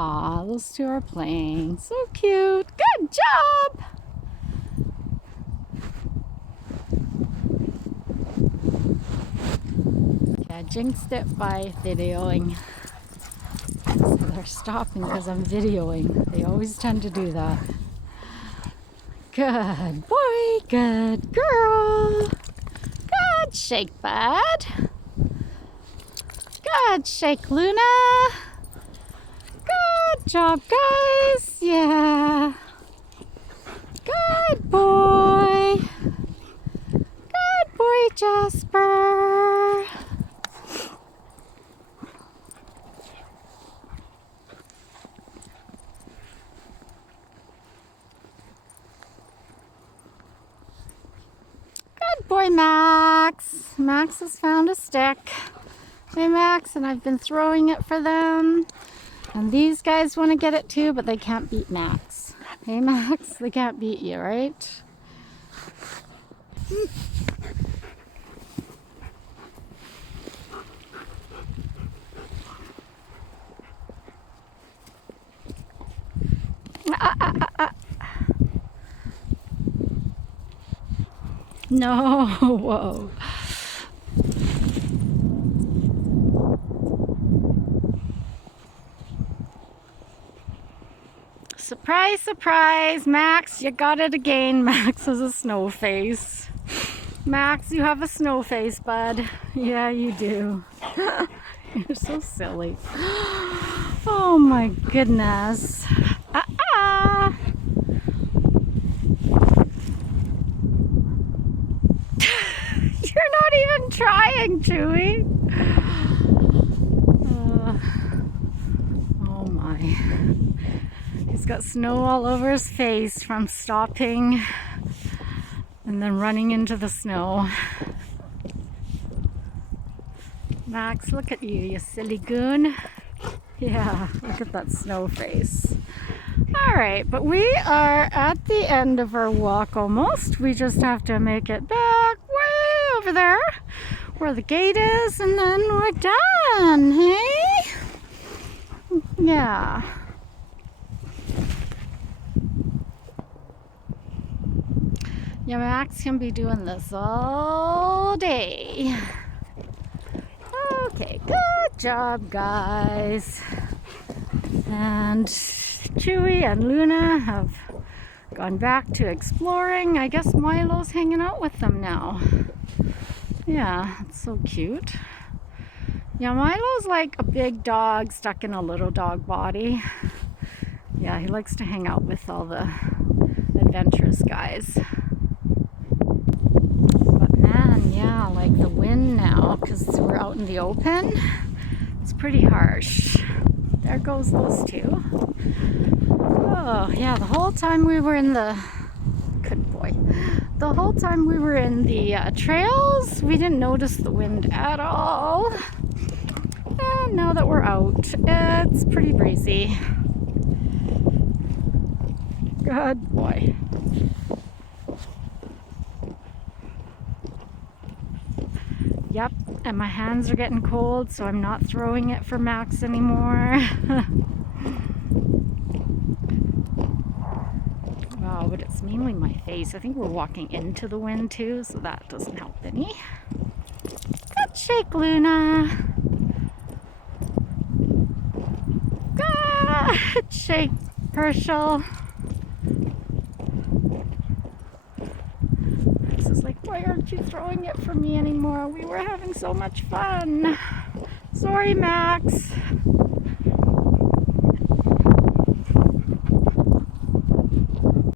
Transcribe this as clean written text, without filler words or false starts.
Aw, those two are playing. So cute. Good job. I jinxed it by videoing. So they're stopping because I'm videoing. They always tend to do that. Good boy, good girl. Good shake, bud. Good shake, Luna. Good job, guys. Yeah. Good boy. Good boy, Jasper. Good boy, Max. Max has found a stick. Hey, Max, and I've been throwing it for them. And these guys want to get it too, but they can't beat Max. Hey, Max, they can't beat you, right? No, whoa. Surprise, surprise, Max, you got it again. Max has a snow face. Max, you have a snow face, bud. Yeah, you do. You're so silly. Oh my goodness. You're not even trying, Chewy. Oh my. He's got snow all over his face from stopping and then running into the snow. Max, look at you, you silly goon. Yeah, look at that snow face. Alright, but we are at the end of our walk almost. We just have to make it back way over there where the gate is, and then we're done, hey? Yeah. Yeah, Max can be doing this all day. Okay, good job, guys. And Chewy and Luna have gone back to exploring. I guess Milo's hanging out with them now. Yeah, it's so cute. Yeah, Milo's like a big dog stuck in a little dog body. Yeah, he likes to hang out with all the adventurous guys. But man, yeah, like the wind now, because we're out in the open, it's pretty harsh. There goes those two. Oh, yeah, the whole time we were in the... Good boy. The whole time we were in the trails, we didn't notice the wind at all. And now that we're out, it's pretty breezy. Good boy. Yep, and my hands are getting cold, so I'm not throwing it for Max anymore. Wow, but it's mainly my face. I think we're walking into the wind too, so that doesn't help any. Good shake, Luna. Good shake, Herchel. Max is like, why aren't you throwing it for me anymore? We were having so much fun. Sorry, Max.